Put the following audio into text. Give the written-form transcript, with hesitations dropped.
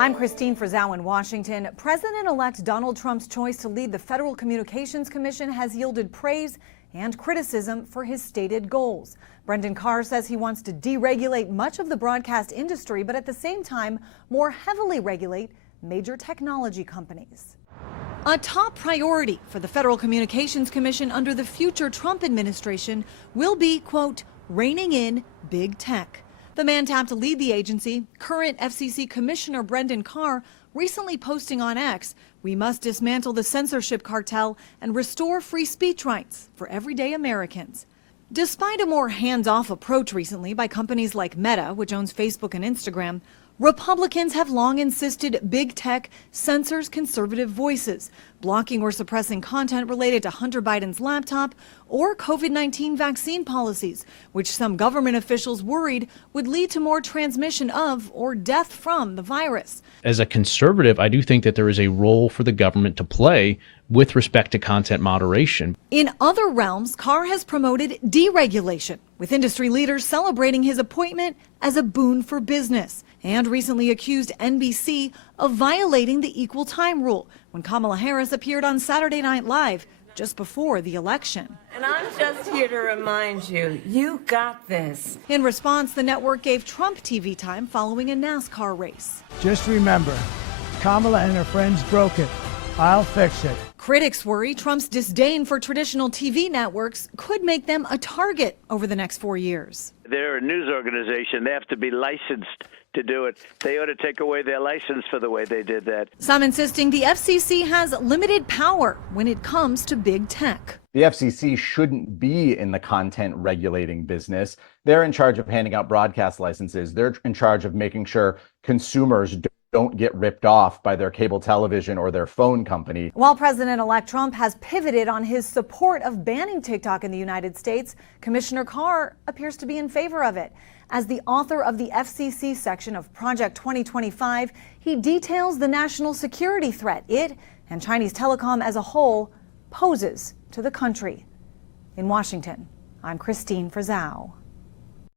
I'm Christine Frizzau in Washington. President-elect Donald Trump's choice to lead the Federal Communications Commission has yielded praise and criticism for his stated goals. Brendan Carr says he wants to deregulate much of the broadcast industry, but at the same time, more heavily regulate major technology companies. A top priority for the Federal Communications Commission under the future Trump administration will be, quote, reining in big tech. The man tapped to lead the agency, current FCC Commissioner Brendan Carr, recently posting on X, "We must dismantle the censorship cartel and restore free speech rights for everyday Americans." Despite a more hands-off approach recently by companies like Meta, which owns Facebook and Instagram, Republicans have long insisted big tech censors conservative voices, blocking or suppressing content related to Hunter Biden's laptop or COVID-19 vaccine policies, which some government officials worried would lead to more transmission of or death from the virus. As a conservative, I do think that there is a role for the government to play with respect to content moderation. In other realms, Carr has promoted deregulation, with industry leaders celebrating his appointment as a boon for business, and recently accused NBC of violating the equal time rule when Kamala Harris appeared on Saturday Night Live just before the election. And I'm just here to remind you, you got this. In response, the network gave Trump TV time following a NASCAR race. Just remember, Kamala and her friends broke it. I'll fix it. Critics worry Trump's disdain for traditional TV networks could make them a target over the next 4 years. They're a news organization. They have to be licensed to do it. They ought to take away their license for the way they did that. Some insisting the FCC has limited power when it comes to big tech. The FCC shouldn't be in the content regulating business. They're in charge of handing out broadcast licenses. They're in charge of making sure consumers don't get ripped off by their cable television or their phone company. While President-elect Trump has pivoted on his support of banning TikTok in the United States, Commissioner Carr appears to be in favor of it. As the author of the FCC section of Project 2025, he details the national security threat it and Chinese telecom as a whole poses to the country. In Washington, I'm Christine Frizzau.